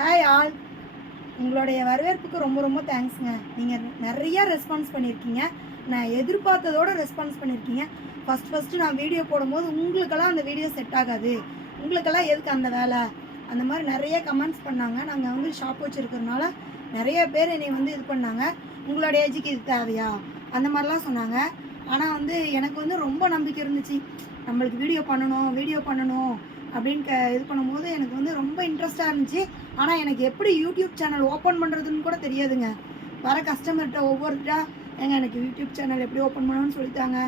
Hi all, உங்களுடைய வரவேற்புக்கு ரொம்ப ரொம்ப தேங்க்ஸுங்க. நீங்கள் நிறையா ரெஸ்பான்ஸ் பண்ணியிருக்கீங்க. நான் எதிர்பார்த்ததோடு ரெஸ்பான்ஸ் பண்ணியிருக்கீங்க. ஃபஸ்ட்டு நான் வீடியோ போடும்போது உங்களுக்கெல்லாம் அந்த வீடியோ செட் ஆகாது, உங்களுக்கெல்லாம் எதுக்கு அந்த வேலை, அந்த மாதிரி நிறைய கமெண்ட்ஸ் பண்ணாங்க. நாங்கள் வந்து ஷாப் வச்சுருக்கிறதுனால நிறைய பேர் என்னை வந்து இது பண்ணாங்க, உங்களோட ஏஜுக்கு இது தேவையா அந்த மாதிரிலாம் சொன்னாங்க. ஆனால் வந்து எனக்கு வந்து ரொம்ப நம்பிக்கை இருந்துச்சு, நம்மளுக்கு வீடியோ பண்ணணும் அப்படின்னு இது பண்ணும்போது எனக்கு வந்து ரொம்ப இன்ட்ரெஸ்ட்டாக இருந்துச்சு. ஆனால் எனக்கு எப்படி யூடியூப் சேனல் ஓப்பன் பண்ணுறதுன்னு கூட தெரியாதுங்க. வர கஸ்டமர்கிட்ட ஒவ்வொருத்தரா எனக்கு யூடியூப் சேனல் எப்படி ஓப்பன் பண்ணணும்னு சொல்லித்தாங்க,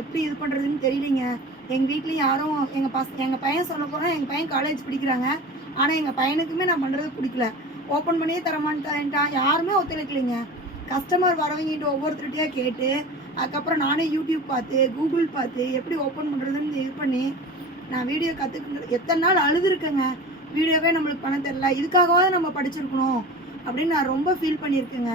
எப்படி இது பண்ணுறதுன்னு தெரியலிங்க. எங்கள் வீட்லேயும் யாரும் எங்கள் பையன் சொல்ல போனால் எங்கள் பையன் காலேஜ் படிக்கிறாங்க. ஆனால் எங்கள் பையனுக்குமே நான் பண்ணுறது பிடிக்கல, ஓப்பன் பண்ணியே தரமாட்டேன்ட்டான். யாருமே ஒத்துழைக்கலைங்க. கஸ்டமர் வரவங்கிட்டு ஒவ்வொருத்தர்கிட்டையாக கேட்டு அதுக்கப்புறம் நானே யூடியூப் பார்த்து கூகுள் பார்த்து எப்படி ஓப்பன் பண்ணுறதுன்னு இது பண்ணி நான் வீடியோ கற்றுக்கிட்டு எத்தனை நாள் அழுதுருக்கேங்க. வீடியோவே நம்மளுக்கு பண்ண தெரில, இதுக்காகவாது நம்ம படிச்சிருக்கணும் அப்படின்னு நான் ரொம்ப ஃபீல் பண்ணியிருக்கேங்க.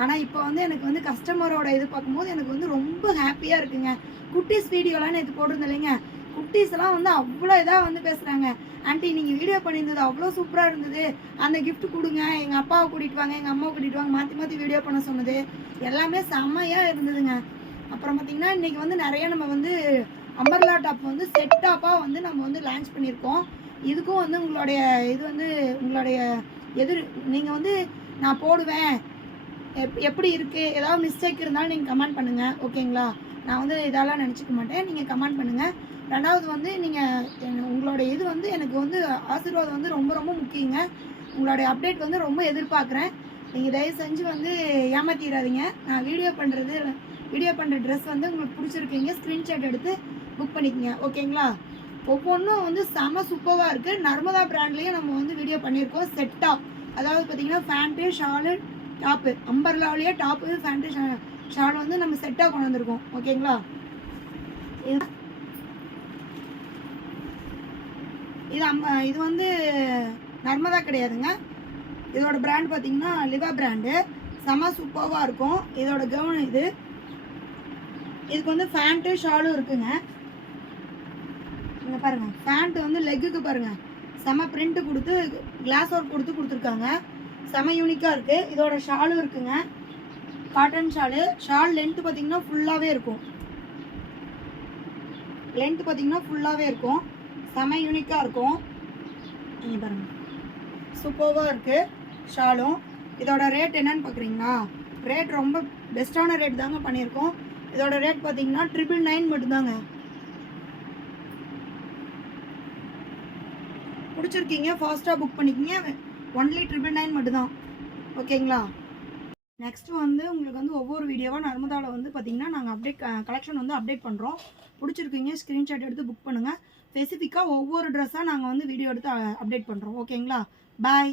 ஆனால் இப்போ வந்து எனக்கு வந்து கஸ்டமரோட இது பார்க்கும்போது எனக்கு வந்து ரொம்ப ஹாப்பியாக இருக்குங்க. குட்டீஸ் வீடியோலாம் நேற்று போட்டிருந்தேன் இல்லைங்க, குட்டீஸ்லாம் வந்து அவ்வளோ இதாக வந்து பேசுகிறாங்க, ஆண்டி நீங்கள் வீடியோ பண்ணியிருந்தது அவ்வளோ சூப்பராக இருந்தது, அந்த கிஃப்ட் கொடுங்க, எங்கள் அப்பாவை கூட்டிகிட்டு வாங்க, எங்கள் அம்மாவை கூட்டிகிட்டு வாங்க, மாற்றி மாற்றி வீடியோ பண்ண சொன்னது எல்லாமே செம்மையாக இருந்ததுங்க. அப்புறம் பார்த்திங்கன்னா இன்றைக்கி வந்து நிறைய நம்ம வந்து அம்பர்லா டாப் வந்து செட் டாப்பாக வந்து நம்ம வந்து லான்ச் பண்ணியிருக்கோம். இதுக்கும் வந்து உங்களுடைய இது வந்து உங்களுடைய நீங்கள் வந்து நான் போடுவேன் எப்படி இருக்குது, ஏதாவது மிஸ்டேக் இருந்தாலும் நீங்கள் கமெண்ட் பண்ணுங்கள், ஓகேங்களா? நான் வந்து இதெல்லாம் நினச்சிக்க மாட்டேன், நீங்கள் கமெண்ட் பண்ணுங்கள். ரெண்டாவது வந்து நீங்கள் உங்களுடைய இது வந்து எனக்கு வந்து ஆசீர்வாதம் வந்து ரொம்ப ரொம்ப முக்கியங்க. உங்களுடைய அப்டேட் வந்து ரொம்ப எதிர்பார்க்குறேன். நீங்கள் தயவு செஞ்சு வந்து ஏமாற்றிடாதீங்க. நான் வீடியோ பண்ணுற ட்ரெஸ் வந்து உங்களுக்கு பிடிச்சிருக்கீங்க, ஸ்க்ரீன்ஷாட் எடுத்து புக் பண்ணிக்கோங்க, ஓகேங்களா? ஒவ்வொன்றும் வந்து செம சூப்பராக இருக்குது. நர்மதா பிராண்ட்லேயும் நம்ம வந்து வீடியோ பண்ணியிருக்கோம். செட் டாப், அதாவது பார்த்திங்கன்னா ஃபேண்ட்டு ஷாலு டாப்பு, அம்பர்லாவிலேயே டாப்பு ஃபேண்ட்டு ஷால் வந்து நம்ம செட்டாக கொண்டு வந்திருக்கோம், ஓகேங்களா? இது வந்து நர்மதா கிடையாதுங்க. இதோட பிராண்ட் பார்த்திங்கன்னா லிவா பிராண்டு, செம சூப்பராக இருக்கும். இதோட கவுன் இதுக்கு வந்து ஃபேண்ட்டு ஷாலும் இருக்குங்க. இங்கே பாருங்கள், ஃபேண்ட்டு வந்து லெக்குக்கு பாருங்கள் செம பிரிண்ட்டு கொடுத்து கிளாஸ் ஒர்க் கொடுத்துருக்காங்க, செம யூனிக்காக இருக்குது. இதோட ஷாலும் இருக்குங்க, காட்டன் ஷால் லென்த்து பார்த்திங்கன்னா ஃபுல்லாகவே இருக்கும், செம யூனிக்காக இருக்கும். இங்கே பாருங்கள் சூப்பராக இருக்குது ஷாலும். இதோட ரேட் என்னன்னு பார்க்குறீங்களா? ரேட் ரொம்ப பெஸ்ட்டான ரேட் தாங்க பண்ணியிருக்கோம். இதோட ரேட் பார்த்தீங்கன்னா 999 மட்டும்தாங்க. பிடிச்சிருக்கீங்க ஃபாஸ்ட்டாக புக் பண்ணிக்கிங்க, ஒன்லி 999 மட்டும்தான், ஓகேங்களா? நெக்ஸ்ட்டு வந்து உங்களுக்கு வந்து ஒவ்வொரு வீடியோவாக நர்மதாவில் வந்து பார்த்திங்கன்னா நாங்கள் கலெக்ஷன் வந்து அப்டேட் பண்ணுறோம். பிடிச்சிருக்கீங்க ஸ்க்ரீன்ஷாட் எடுத்து புக் பண்ணுங்கள். ஸ்பெசிஃபிக்காக ஒவ்வொரு ட்ரெஸ்ஸாக நாங்கள் வந்து வீடியோ எடுத்து அப்டேட் பண்ணுறோம், ஓகேங்களா? பாய்.